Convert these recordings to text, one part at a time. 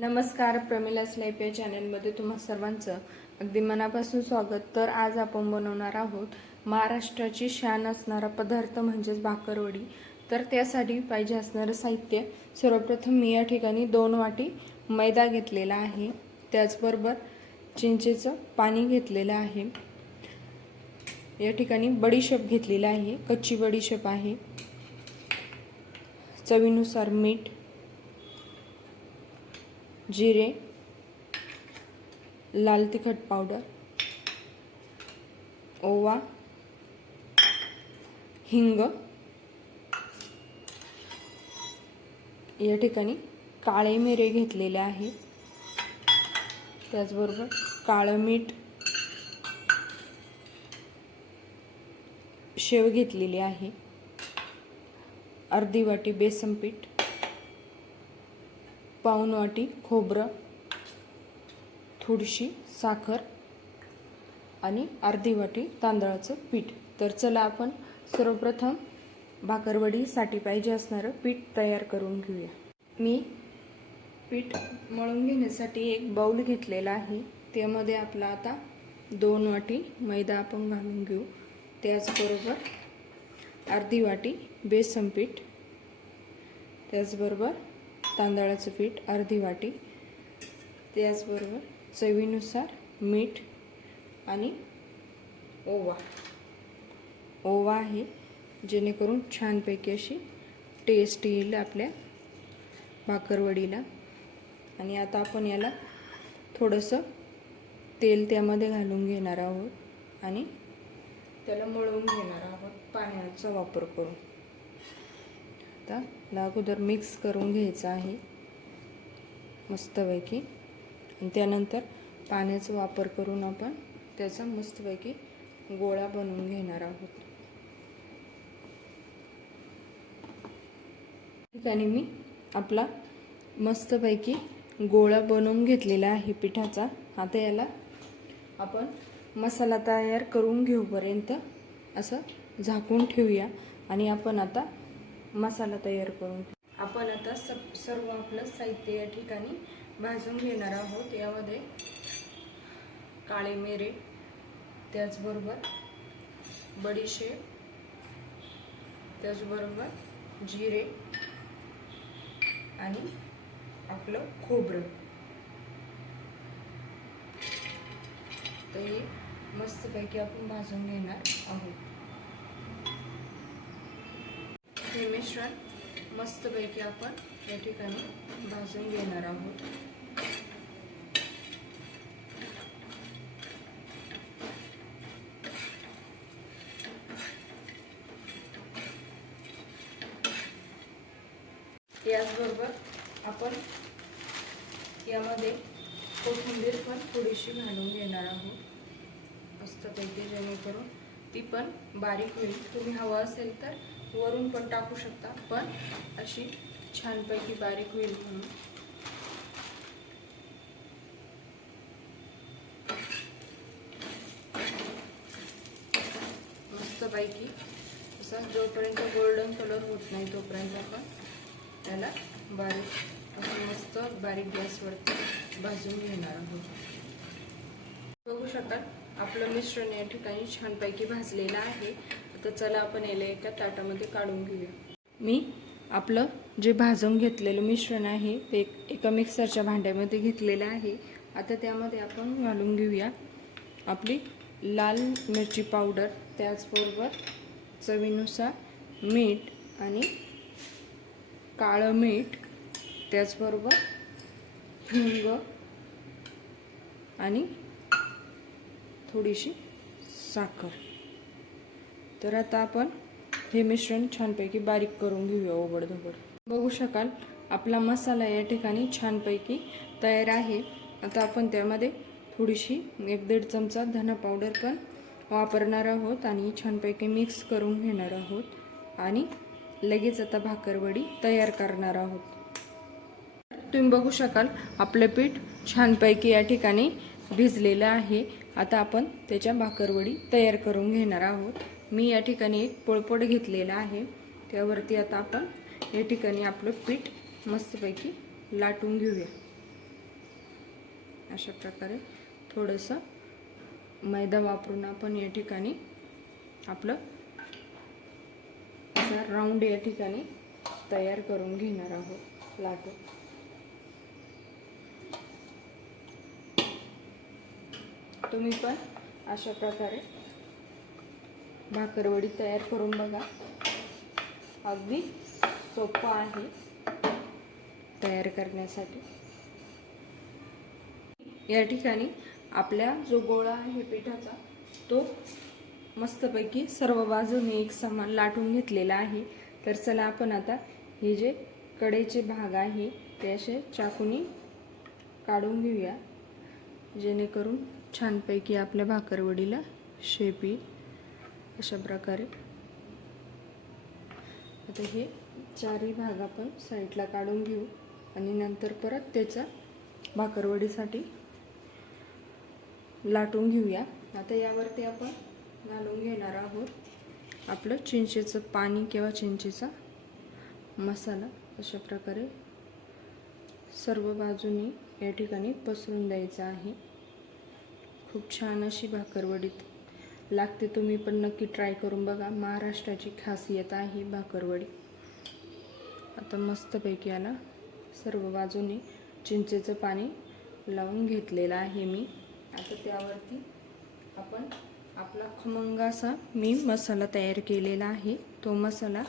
नमस्कार प्रमिला स्लाईप या चॅनलमध्ये तुम्हा सर्वांचं अगदी मनापासून स्वागत. तर आज आपण बनवणार आहोत महाराष्ट्राची शान असणारा पदार्थ म्हणजेच भाकरवडी. तर त्यासाठी पाहिजे असणारं साहित्य सर्वप्रथम मी या ठिकाणी दोन वाटी मैदा घेतलेला आहे. त्याचबरोबर चिंचेचं पाणी घेतलेलं आहे. या ठिकाणी बडीशेप घेतलेला आहे कच्ची बडीशेप आहे. चवीनुसार मीठ जिरे लाल तिखट पावडर ओवा हिंग या ठिकाणी काळे मिरे घेतलेले आहे त्याचबरोबर काळं मीठ शेव घेतलेली आहे. अर्धी वाटी बेसन पीठ पाऊन वाटी खोबरं थोडीशी साखर आणि अर्धी वाटी तांदळाचं पीठ. तर चला आपण सर्वप्रथम भाकरवडीसाठी पाहिजे असणारं पीठ तयार करून घेऊया. मी पीठ मळून घेण्यासाठी एक बाऊल घेतलेला आहे. त्यामध्ये आपला आता दोन वाटी मैदा आपण घालून घेऊ. त्याचबरोबर अर्धी वाटी बेसन पीठ. त्याचबरोबर तांदळाचं पीठ अर्धी वाटी त्याचबरोबर चवीनुसार मीठ आणि ओवा. ओवा आहे जेणेकरून छानपैकी अशी टेस्ट येईल आपल्या भाकरवडीला. आणि आता आपण याला थोडंसं तेल त्यामध्ये घालून घेणार आहोत आणि त्याला मळवून घेणार आहोत पाण्याचा वापर करून. आता ला अगोदर मिक्स करून घ्यायचं आहे. मस्तपैकी. आणि त्यानंतर पाण्याचा वापर करून आपण त्याचा मस्तपैकी गोळा बनवून घेणार आहोत. ठिकाणी मी आपला मस्तपैकी गोळा बनवून घेतलेला आहे पिठाचा. आता याला आपण मसाला तयार करून घेऊपर्यंत असं झाकून ठेवूया. आणि आपण आता मसाला तयार करून आपण आता सब सर्व आपलं साहित्य या ठिकाणी भाजून घेणार आहोत. यामध्ये काळे मिरे त्याचबरोबर बडीशेप त्याचबरोबर जिरे आणि आपलं खोबरं. तर हे मस्तपैकी आपण भाजून घेणार आहोत. हे मिश्रण मस्तपैकी आपण या ठिकाणी भाजून घेणार आहोत. याचबरोबर आपण यामध्ये कोथिंबीर पण थोडीशी घालून घेणार आहोत. मस्तपैकी जेणेकरून ती पण बारीक होईल. तुम्ही हवं असेल तर वरून पण टाकू शकता पण अशी छानपैकी बारीक होईल म्हणून. मस्तपैकी असं जोपर्यंत गोल्डन कलर होत नाही तोपर्यंत आपण त्याला बारीक असं मस्त बारीक गॅसवरती भाजून घेणार आहोत. बघू शकाल आपलं मिश्रण या ठिकाणी छानपैकी भाजलेलं आहे. आता चला आपण याला एका ताटामध्ये काढून घेऊया. मी आपलं जे भाजून घेतलेलं मिश्रण आहे ते एका मिक्सरच्या भांड्यामध्ये घेतलेलं आहे. आता त्यामध्ये आपण घालून घेऊया आपली लाल मिरची पावडर. त्याचबरोबर चवीनुसार मीठ आणि काळं मीठ त्याचबरोबर हिंग आणि थोडीशी साखर. तर आता आपण हे मिश्रण छानपैकी बारीक करून घेऊया ओबडधोबड. बघू शकाल आपला मसाला या ठिकाणी छानपैकी तयार आहे. आता आपण त्यामध्ये थोडीशी एक दीड चमचा धना पावडर पण वापरणार आहोत आणि छानपैकी मिक्स करून घेणार आहोत. आणि लगेच आता भाकरवडी तयार करणार आहोत. तुम्ही बघू शकाल आपलं पीठ छानपैकी या ठिकाणी भिजलेलं आहे. आता आपण त्याच्या भाकरवडी तयार करून घेणार आहोत. मी या ठिकाणी एक पोळपोट घेतलेला आहे. त्यावरती आता आपण या ठिकाणी आपलं पीठ मस्तपैकी लाटून घेऊया. अशा प्रकारे थोडंसं मैदा वापरून आपण या ठिकाणी आपलं असा राऊंड या ठिकाणी तयार करून घेणार आहोत लाटून. तुम्ही पण अशा प्रकारे भाकरवडी तयार करून बघा. अगदी सोपं आहे तयार करण्यासाठी. या ठिकाणी आपल्या जो गोळा आहे पिठाचा तो मस्तपैकी सर्व बाजूने एक समान लाटून घेतलेला आहे. तर चला आपण आता हे जे कडेचे भाग आहे ते असे चाकूनी काढून घेऊया. जेणेकरून छानपैकी आपल्या भाकरवडीला शेप येईल. अशा प्रकारे. आता हे चारही भाग आपण साईडला काढून घेऊ आणि नंतर परत त्याचा भाकरवडीसाठी लाटून घेऊया. आता यावरती आपण घालून घेणार आहोत आपलं चिंचेचं पाणी किंवा चिंचेचा मसाला. अशा प्रकारे सर्व बाजूनी या ठिकाणी पसरून द्यायचा आहे. खूप छान अशी भाकरवडीत लागते तुम्ही पण नक्की ट्राय करून बघा. महाराष्ट्राची खासियत आहे भाकरवडी. आता मस्तपैकी याला सर्व बाजूने चिंचेचं पाणी लावून घेतलेलं आहे मी. आता त्यावरती आपण आपला खमंग असा मी मसाला तयार केलेला आहे. तो मसाला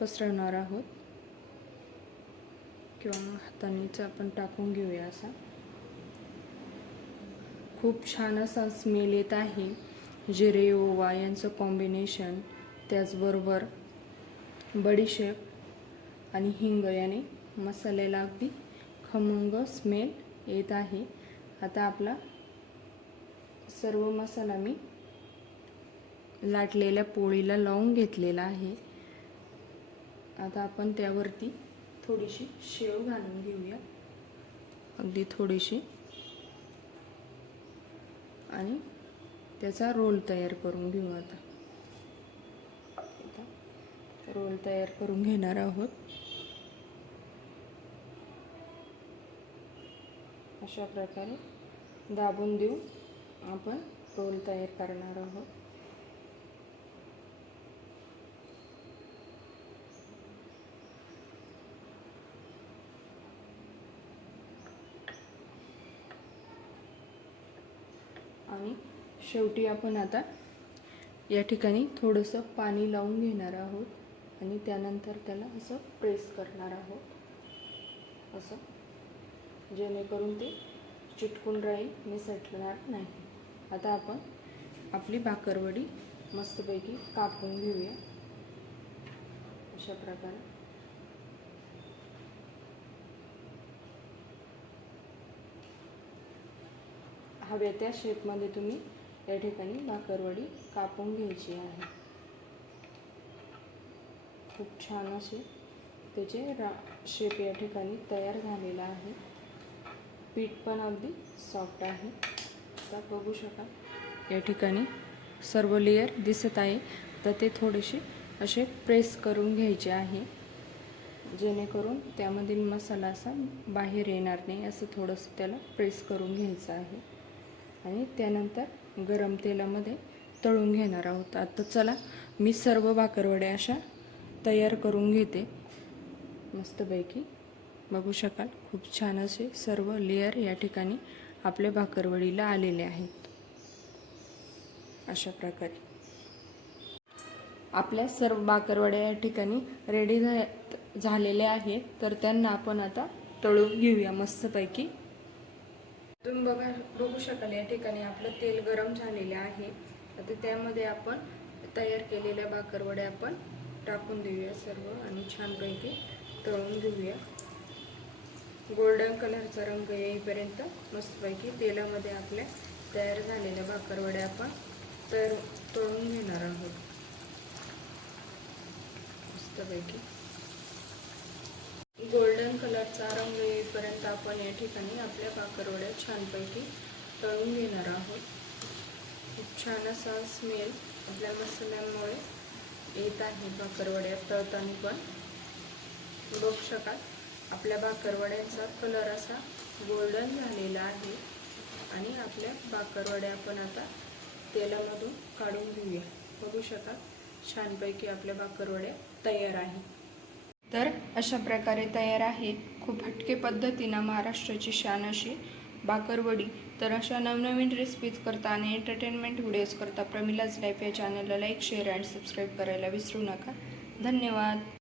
पसरवणार आहोत. किंवा मग हातानेच आपण टाकून घेऊया असा. खूप छान असा स्मेल येत आहे. जिरे ओवा यांचं कॉम्बिनेशन त्याचबरोबर बडीशेप आणि हिंग याने मसाल्याला अगदी खमंग स्मेल येत आहे. आता आपला सर्व मसाला मी लाटलेल्या पोळीला लावून घेतलेला आहे. आता आपण त्यावरती थोडीशी शेव घालून घेऊया. अगदी थोडीशी. आणि त्याचा रोल तयार करून घेऊ आता. रोल तयार करून घेणार आहोत. अशा प्रकारे दाबून देऊ आपण रोल तयार करणार आहोत. आणि शेवटी आपण आता या ठिकाणी थोडंसं पाणी लावून घेणार आहोत आणि त्यानंतर त्याला असं प्रेस करणार आहोत. असं. जेणेकरून ते चिटकून राहील निसटणार नाही. आता आपण आपली भाकरवडी मस्तपैकी कापून घेऊया. अशा प्रकारे. हव्या त्या शेपमध्ये तुम्ही या ठिकाणी भाकरवडी कापून घ्यायची आहे. खूप छान असे त्याचे रा शेप या ठिकाणी तयार झालेला आहे. पीठ पण अगदी सॉफ्ट आहे. आता बघू शकाल. या ठिकाणी सर्व लेअर दिसत आहे. तर ते थोडेसे असे प्रेस करून घ्यायचे आहे. जेणेकरून त्यामधील मसाला असा बाहेर येणार नाही. असं थोडंसं त्याला प्रेस करून घ्यायचं आहे. आणि त्यानंतर गरम तेलामध्ये तळून घेणार आहोत. आता चला मी सर्व भाकरवड्या अशा तयार करून घेते. मस्तपैकी. बघू शकाल खूप छान असे सर्व लेअर या ठिकाणी आपल्या भाकरवडीला आलेले आहेत. अशा प्रकारे. आपल्या सर्व भाकरवड्या या ठिकाणी रेडी झा झालेल्या आहेत. तर त्यांना आपण आता तळून घेऊया मस्तपैकी. तुम्ही बघा बघू शकाल या ठिकाणी आपलं तेल गरम झालेले आहे. आता त्यामध्ये आपण तयार केलेल्या भाकरवड्या आपण टाकून देऊया सर्व आणि छानपैकी तळून घेऊया. गोल्डन कलरचा रंग येईपर्यंत मस्तपैकी तेलामध्ये आपल्या तयार झालेल्या भाकरवड्या आपण तर तळून घेणार आहोत. मस्तपैकी. गोल्डन कलरचा रंग येईपर्यंत आपण या ठिकाणी आपल्या भाकरवड्या छानपैकी तळून घेणार आहोत. खूप छान असा स्मेल आपल्या मसाल्यांमुळे येत आहे भाकरवड्या तळताना पण बघू शकाल. आपल्या भाकरवड्यांचा कलर असा गोल्डन झालेला आहे. आणि आपल्या भाकरवड्या आपण आता तेलामधून काढून घेऊया. बघू शकाल. छानपैकी आपल्या भाकरवड्या तयार आहेत तर अशा प्रकारे तयार आहेत. खूप हटके पद्धतीनं महाराष्ट्राची शान अशी. बाकरवडी तर अशा नवनवीन रेसिपीज करता आणि एंटरटेनमेंट व्हिडिओज करता प्रमिलाज लाईफ या चॅनलला लाईक शेअर अँड सबस्क्राईब करायला विसरू नका. धन्यवाद.